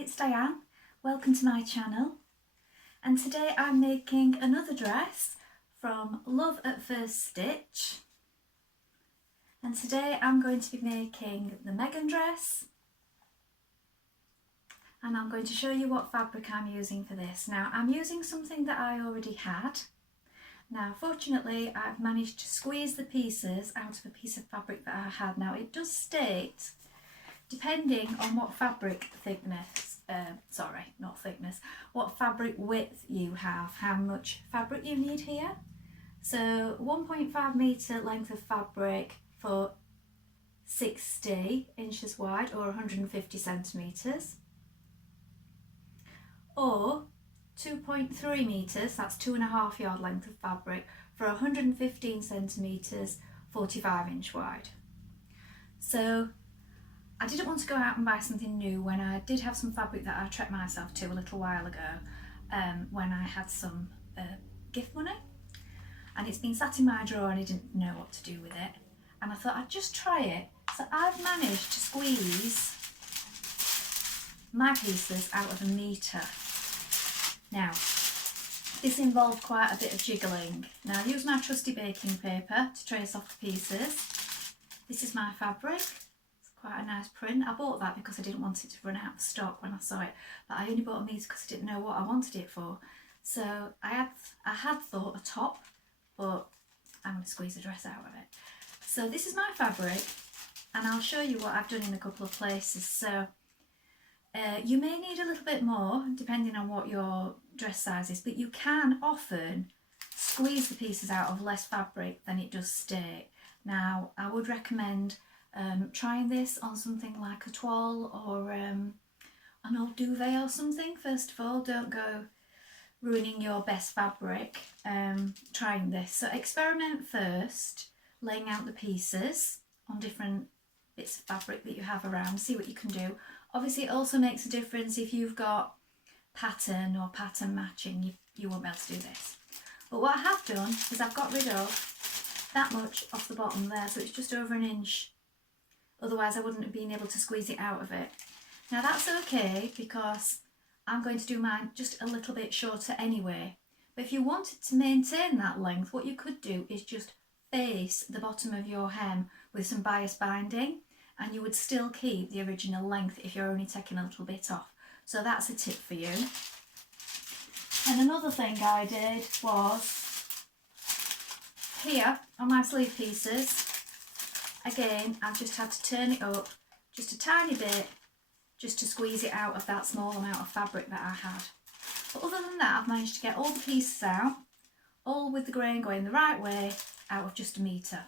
it's Diane. Welcome to my channel, and today I'm making another dress from Love at First Stitch, and today I'm going to be making the Megan dress, and I'm going to show you what fabric I'm using for this. Now I'm using something that I already had. Now fortunately I've managed to squeeze the pieces out of a piece of fabric that I had. Now it does state, depending on what fabric thickness, what fabric width you have, how much fabric you need here. So 1.5 metre length of fabric for 60 inches wide or 150 centimetres, or 2.3 metres, that's 2.5 yard length of fabric for 115 centimetres, 45 inch wide. So I didn't want to go out and buy something new when I did have some fabric that I treated myself to a little while ago, when I had some gift money, and it's been sat in my drawer and I didn't know what to do with it, and I thought I'd just try it. So I've managed to squeeze my pieces out of 1 metre. Now this involved quite a bit of jiggling. Now I use my trusty baking paper to trace off the pieces. This is my fabric. Quite a nice print. I bought that because I didn't want it to run out of stock when I saw it, but I only bought a metre because I didn't know what I wanted it for. So I had thought a top, but I'm going to squeeze a dress out of it. So this is my fabric, and I'll show you what I've done in a couple of places. So you may need a little bit more depending on what your dress size is, but you can often squeeze the pieces out of less fabric than it does stay. Now I would recommend trying this on something like a toile or an old duvet or something. First of all, don't go ruining your best fabric trying this. So experiment first, laying out the pieces on different bits of fabric that you have around, see what you can do. Obviously it also makes a difference if you've got pattern or pattern matching, you won't be able to do this. But what I have done is I've got rid of that much off the bottom there, so it's just over 1 inch. Otherwise I wouldn't have been able to squeeze it out of it. Now that's okay because I'm going to do mine just a little bit shorter anyway. But if you wanted to maintain that length, what you could do is just face the bottom of your hem with some bias binding, and you would still keep the original length if you're only taking a little bit off. So that's a tip for you. And another thing I did was here on my sleeve pieces, again, I've just had to turn it up just a tiny bit just to squeeze it out of that small amount of fabric that I had. But other than that, I've managed to get all the pieces out, all with the grain going the right way, out of just 1 metre.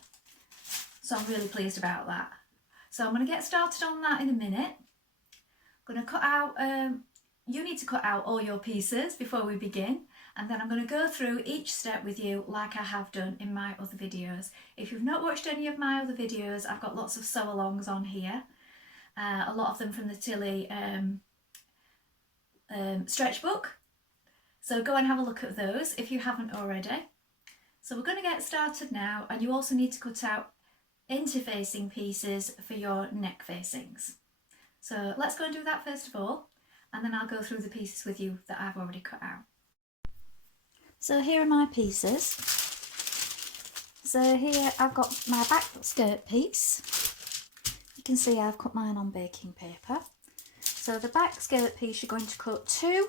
So I'm really pleased about that. So I'm going to get started on that in a minute. I'm going to cut out, you need to cut out all your pieces before we begin. And then I'm going to go through each step with you like I have done in my other videos. If you've not watched any of my other videos, I've got lots of sew-alongs on here. A lot of them from the Tilly stretch book. So go and have a look at those if you haven't already. So we're going to get started now, and you also need to cut out interfacing pieces for your neck facings. So let's go and do that first of all, and then I'll go through the pieces with you that I've already cut out. So here are my pieces. So here I've got my back skirt piece. You can see I've cut mine on baking paper. So the back skirt piece you're going to cut 2.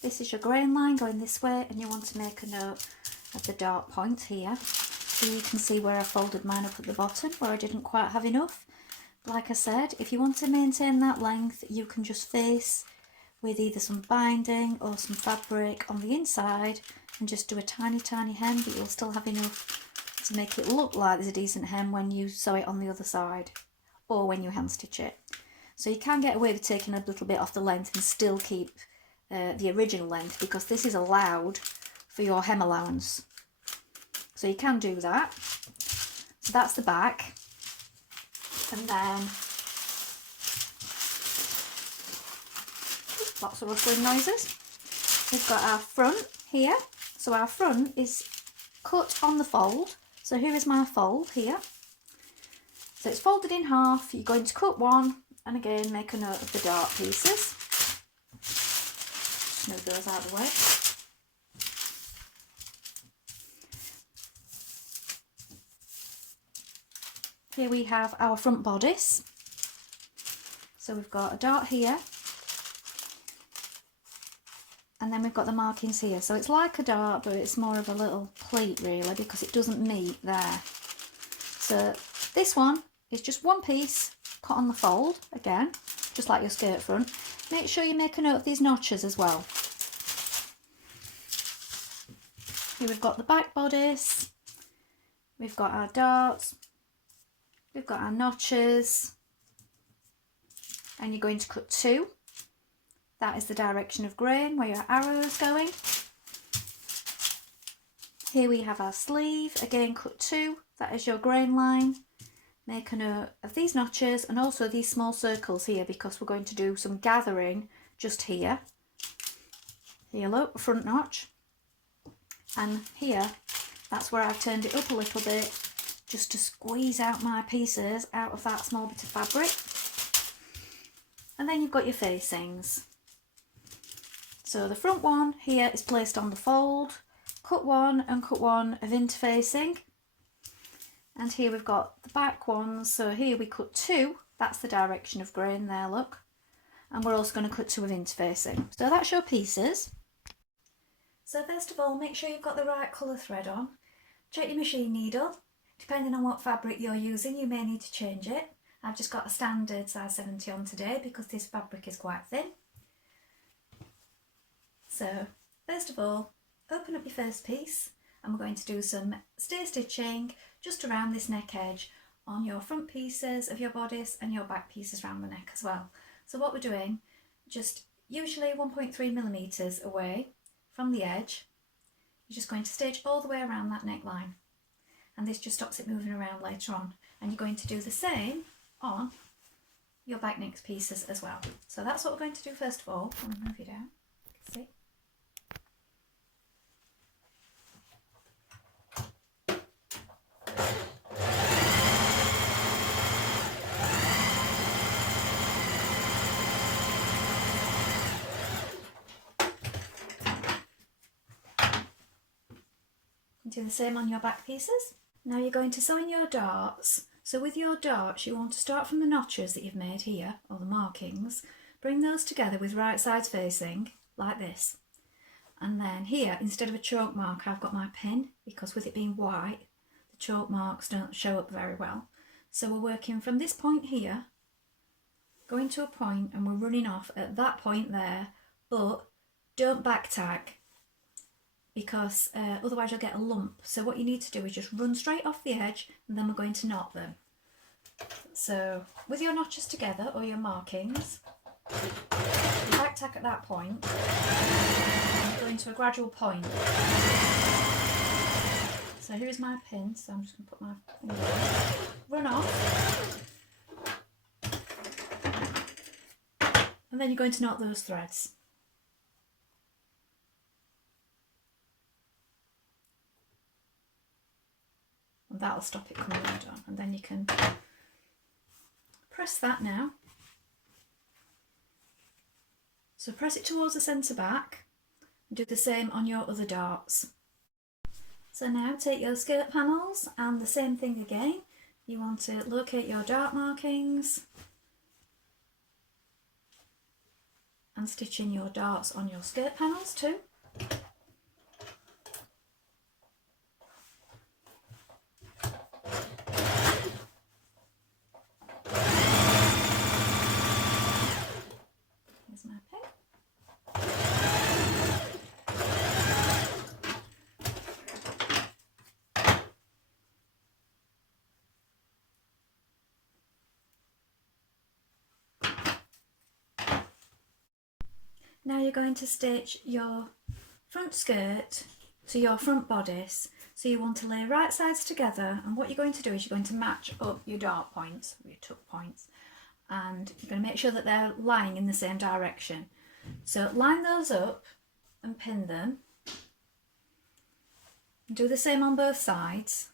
This is your grain line going this way, and you want to make a note of the dark point here. So you can see where I folded mine up at the bottom where I didn't quite have enough. Like I said, if you want to maintain that length, you can just face with either some binding or some fabric on the inside and just do a tiny hem, but you'll still have enough to make it look like there's a decent hem when you sew it on the other side or when you hand stitch it. So you can get away with taking a little bit off the length and still keep the original length, because this is allowed for your hem allowance. So you can do that. So that's the back, and then lots of rustling noises. We've got our front here. So our front is cut on the fold. So here is my fold here. So it's folded in half. You're going to cut one, and again make a note of the dark pieces. move those out of the way. Here we have our front bodice. So we've got a dart here, and then we've got the markings here. So it's like a dart, but it's more of a little pleat really, because it doesn't meet there. So this one is just one piece cut on the fold, again, just like your skirt front. Make sure you make a note of these notches as well. Here we've got the back bodice, we've got our darts, we've got our notches, and you're going to cut 2. That is the direction of grain where your arrow is going. Here we have our sleeve, again cut 2, that is your grain line. Make a note of these notches and also these small circles here, because we're going to do some gathering just here. Here look, front notch, and here, that's where I've turned it up a little bit, just to squeeze out my pieces out of that small bit of fabric. And then you've got your facings. So the front one here is placed on the fold, cut 1 and cut 1 of interfacing. And here we've got the back ones, so here we cut 2, that's the direction of grain there, look. And we're also going to cut 2 of interfacing. So that's your pieces. So first of all, make sure you've got the right colour thread on. Check your machine needle. Depending on what fabric you're using, you may need to change it. I've just got a standard size 70 on today because this fabric is quite thin. So first of all, open up your first piece, and we're going to do some stair stitching just around this neck edge on your front pieces of your bodice and your back pieces around the neck as well. So what we're doing, just usually 1.3mm away from the edge, you're just going to stitch all the way around that neckline, and this just stops it moving around later on. And you're going to do the same on your back neck pieces as well. So that's what we're going to do first of all. I'm going to move you down, you can see. Do the same on your back pieces. Now you're going to sew in your darts. So with your darts, you want to start from the notches that you've made here, or the markings, bring those together with right sides facing, like this. And then here, instead of a choke mark, I've got my pin, because with it being white, the choke marks don't show up very well. So we're working from this point here, going to a point, and we're running off at that point there, but don't back tag, because otherwise you'll get a lump. So what you need to do is just run straight off the edge, and then we're going to knot them. So with your notches together, or your markings, you back tack at that point, and go into a gradual point. So here's my pin, so I'm just going to put my finger on, run off, and then you're going to knot those threads. And that'll stop it coming undone, and then you can press that now. So press it towards the centre back and do the same on your other darts. So now take your skirt panels and the same thing again. You want to locate your dart markings and stitch in your darts on your skirt panels too. Now you're going to stitch your front skirt to your front bodice. So you want to lay right sides together, and what you're going to do is you're going to match up your dart points, your tuck points, and you're going to make sure that they're lying in the same direction. So line those up and pin them. Do the same on both sides.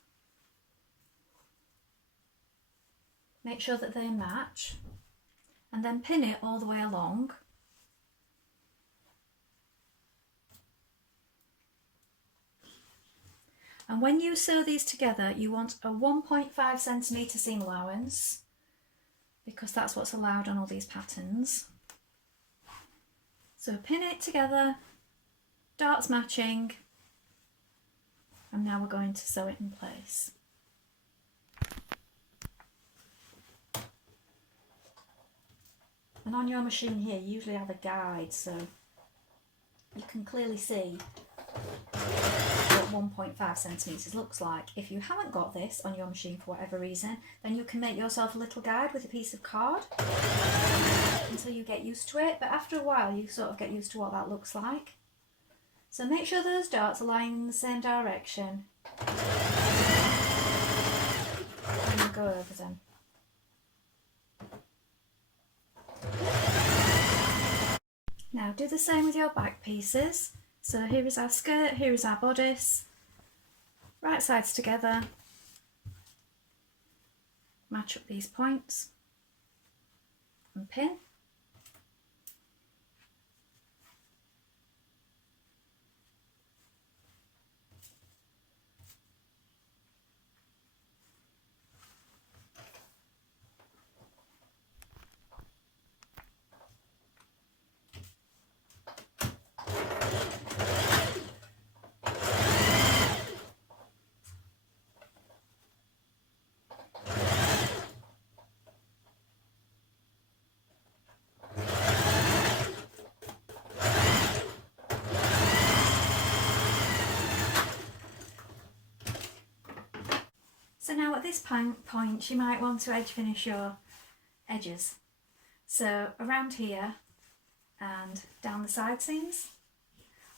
Make sure that they match, and then pin it all the way along. And when you sew these together, you want a 1.5 centimetre seam allowance, because that's what's allowed on all these patterns. So pin it together, darts matching, and now we're going to sew it in place. And on your machine here, you usually have a guide, so you can clearly see what 1.5 centimetres looks like. If you haven't got this on your machine for whatever reason, then you can make yourself a little guide with a piece of card until you get used to it, but after a while you sort of get used to what that looks like. So make sure those darts are lying in the same direction when you go over them. Now do the same with your back pieces. So here is our skirt, here is our bodice, right sides together, match up these points and pin. So now at this point you might want to edge finish your edges. So around here and down the side seams.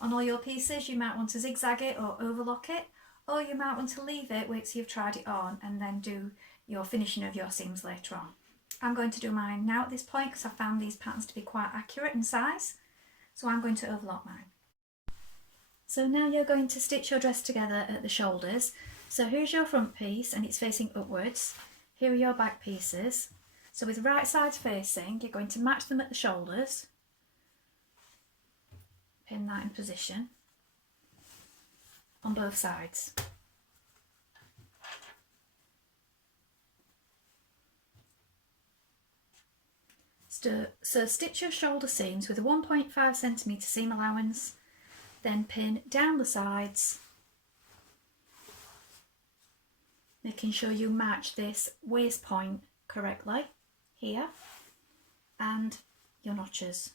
On all your pieces you might want to zigzag it or overlock it, or you might want to leave it, wait till you've tried it on and then do your finishing of your seams later on. I'm going to do mine now at this point because I found these patterns to be quite accurate in size, so I'm going to overlock mine. So now you're going to stitch your dress together at the shoulders. So here's your front piece and it's facing upwards. Here are your back pieces. So with right sides facing, you're going to match them at the shoulders. Pin that in position on both sides. So stitch your shoulder seams with a 1.5 centimetre seam allowance, then pin down the sides, making sure you match this waist point correctly here and your notches.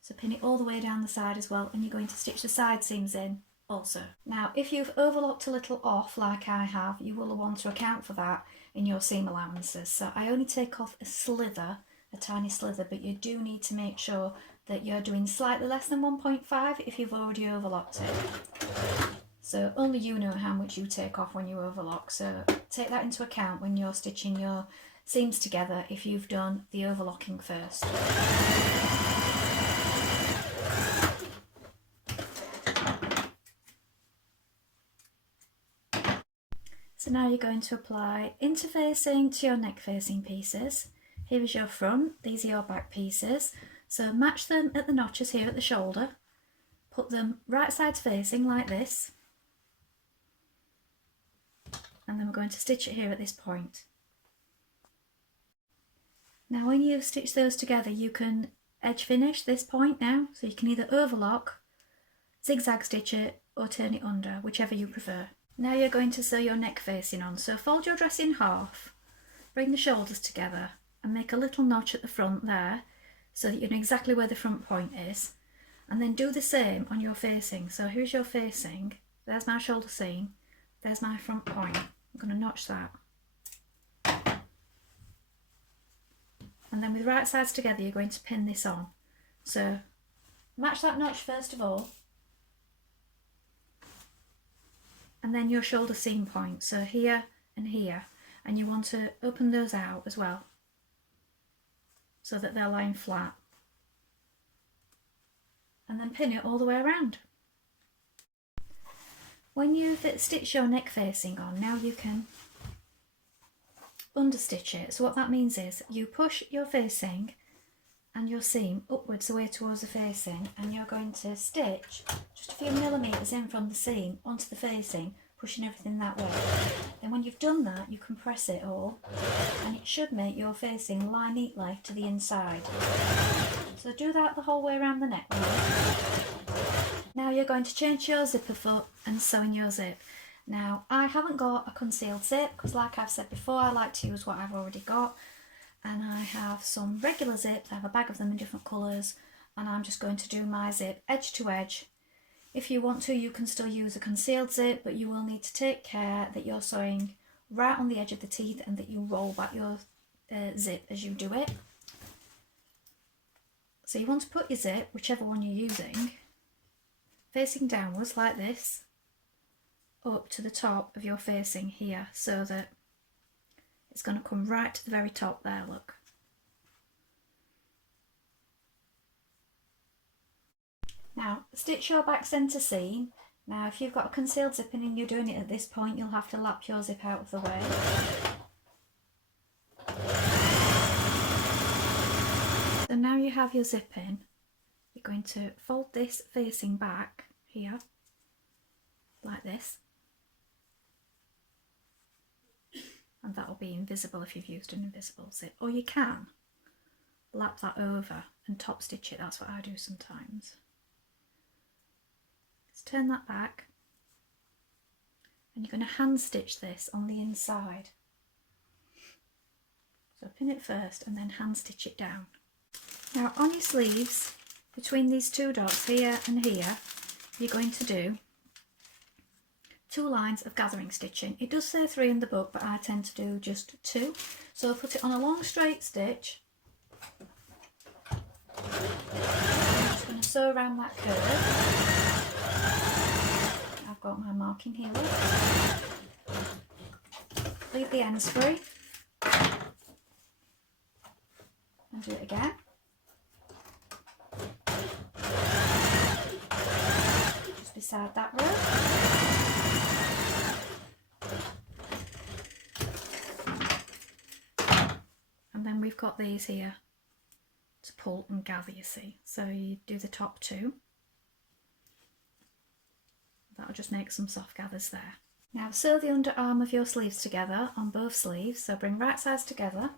So pin it all the way down the side as well, and you're going to stitch the side seams in also. Now if you've overlocked a little off like I have, you will want to account for that in your seam allowances. So I only take off a slither, a tiny slither, but you do need to make sure that you're doing slightly less than 1.5 if you've already overlocked it. So only you know how much you take off when you overlock, so take that into account when you're stitching your seams together if you've done the overlocking first. So now you're going to apply interfacing to your neck facing pieces. Here is your front, these are your back pieces. So match them at the notches here at the shoulder, put them right sides facing like this, and then we're going to stitch it here at this point. Now when you've stitched those together you can edge finish this point now, so you can either overlock, zigzag stitch it or turn it under, whichever you prefer. Now you're going to sew your neck facing on, so fold your dress in half, bring the shoulders together and make a little notch at the front there so that you know exactly where the front point is, and then do the same on your facing. So here's your facing, there's my shoulder seam, there's my front point. I'm going to notch that. And then with right sides together you're going to pin this on. So match that notch first of all, and then your shoulder seam point, so here and here, and you want to open those out as well so that they're lying flat, and then pin it all the way around. When you've stitched your neck facing on, now you can understitch it. So what that means is you push your facing and your seam upwards away towards the facing, and you're going to stitch just a few millimetres in from the seam onto the facing, pushing everything that way. Then when you've done that, you can press it all, and it should make your facing lie neatly to the inside. So do that the whole way around the neck. Now you're going to change your zipper foot and sew in your zip. Now I haven't got a concealed zip because, like I've said before, I like to use what I've already got, and I have some regular zips. I have a bag of them in different colours, and I'm just going to do my zip edge to edge. If you want to, you can still use a concealed zip, but you will need to take care that you're sewing right on the edge of the teeth and that you roll back your zip as you do it. So you want to put your zip, whichever one you're using, facing downwards like this, up to the top of your facing here, so that it's going to come right to the very top there, look. Now stitch your back centre seam. Now if you've got a concealed zip in and you're doing it at this point, you'll have to lap your zip out of the way. So now you have your zip in, you're going to fold this facing back here, like this. And that will be invisible if you've used an invisible zip. Or you can lap that over and top stitch it, that's what I do sometimes. Let's turn that back, and you're going to hand stitch this on the inside. So pin it first and then hand stitch it down. Now on your sleeves, between these two dots here and here, you're going to do 2 lines of gathering stitching. It does say 3 in the book, but I tend to do just 2. So I'll put it on a long straight stitch. I'm just going to sew around that curve. I've got my marking here. Leave the ends free. And do it again. Just beside that row. And then we've got these here to pull and gather, you see. So you do the top 2. That'll just make some soft gathers there. Now sew the underarm of your sleeves together on both sleeves. So bring right sides together.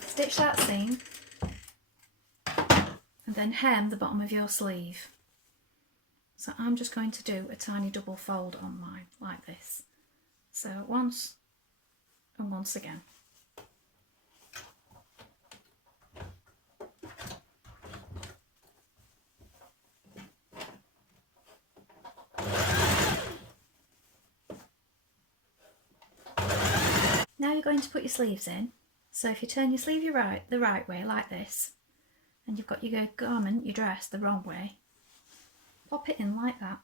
Stitch that seam and then hem the bottom of your sleeve. So I'm just going to do a tiny double fold on mine like this. So once and once again. Now you're going to put your sleeves in. So if you turn your sleeve the right way like this, and you've got your garment, your dress, the wrong way, pop it in like that.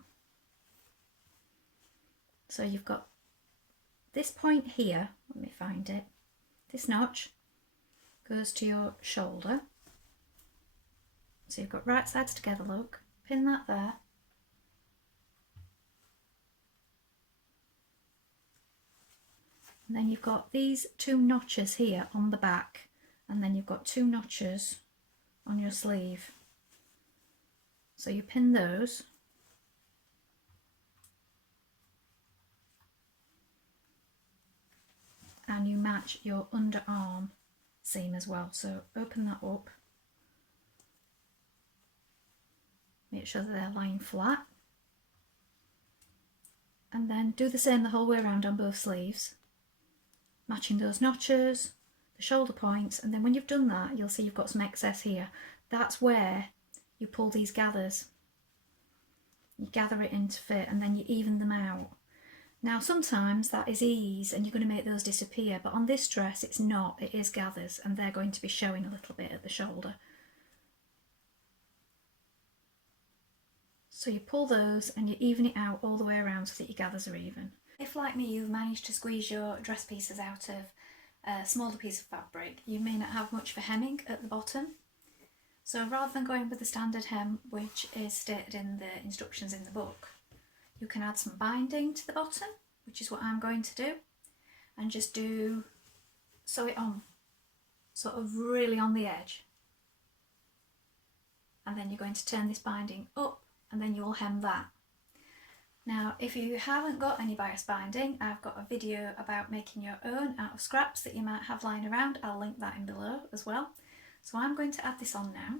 So you've got this point here, let me find it, this notch goes to your shoulder. So you've got right sides together, look, pin that there. And then you've got these 2 notches here on the back, and then you've got 2 notches on your sleeve. So you pin those. And you match your underarm seam as well. So open that up. Make sure that they're lying flat. And then do the same the whole way around on both sleeves. Matching those notches, the shoulder points, and then when you've done that, you'll see you've got some excess here. That's where you pull these gathers. You gather it in to fit, and then you even them out. Now sometimes that is ease and you're going to make those disappear, but on this dress it's not, it is gathers, and they're going to be showing a little bit at the shoulder. So you pull those and you even it out all the way around so that your gathers are even. If, like me, you've managed to squeeze your dress pieces out of a smaller piece of fabric, you may not have much for hemming at the bottom. So rather than going with the standard hem, which is stated in the instructions in the book, you can add some binding to the bottom, which is what I'm going to do, and just sew it on, sort of really on the edge. and then you're going to turn this binding up and then you'll hem that. Now if you haven't got any bias binding, I've got a video about making your own out of scraps that you might have lying around. I'll link that in below as well. So I'm going to add this on now.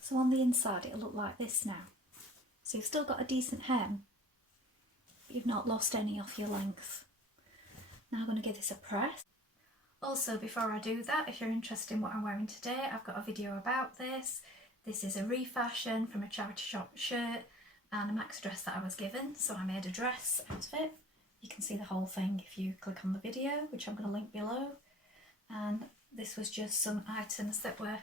So on the inside it'll look like this now. So you've still got a decent hem, but you've not lost any off your length. Now I'm going to give this a press. Also, before I do that, if you're interested in what I'm wearing today, I've got a video about this. This is a refashion from a charity shop shirt and a maxi dress that I was given, so I made a dress out of it. You can see the whole thing if you click on the video, which I'm going to link below. And this was just some items that were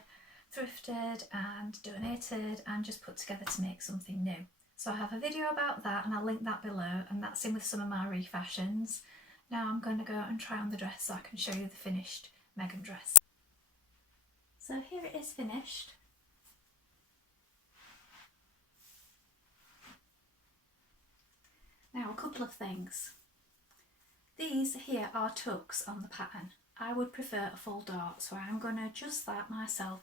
thrifted and donated and just put together to make something new. So I have a video about that and I'll link that below, and that's in with some of my refashions. Now I'm going to go and try on the dress so I can show you the finished Megan dress. So here it is finished. Now a couple of things. These here are tucks on the pattern. I would prefer a full dart, so I'm going to adjust that myself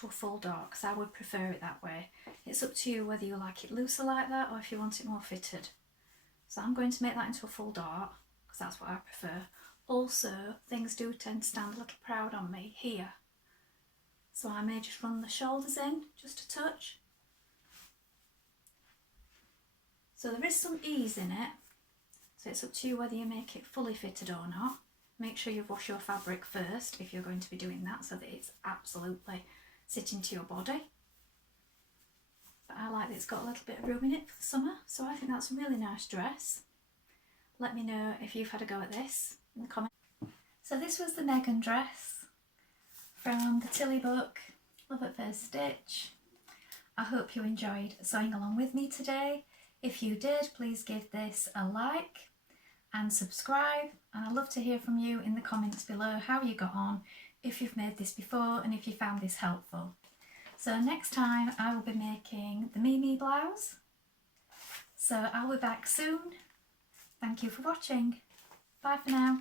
to a full dart because I would prefer it that way. It's up to you whether you like it looser like that or if you want it more fitted. So I'm going to make that into a full dart because that's what I prefer. Also, things do tend to stand a little proud on me here. So I may just run the shoulders in just a touch. So there is some ease in it. So it's up to you whether you make it fully fitted or not. Make sure you've washed your fabric first if you're going to be doing that so that it's absolutely sitting to your body. But I like that it's got a little bit of room in it for the summer, so I think that's a really nice dress. Let me know if you've had a go at this in the comments. So this was the Megan dress from the Tilly book, Love at First Stitch. I hope you enjoyed sewing along with me today. If you did, please give this a like and subscribe, and I'd love to hear from you in the comments below how you got on, if you've made this before and if you found this helpful. So next time I will be making the Mimi blouse. So I'll be back soon. Thank you for watching. Bye for now.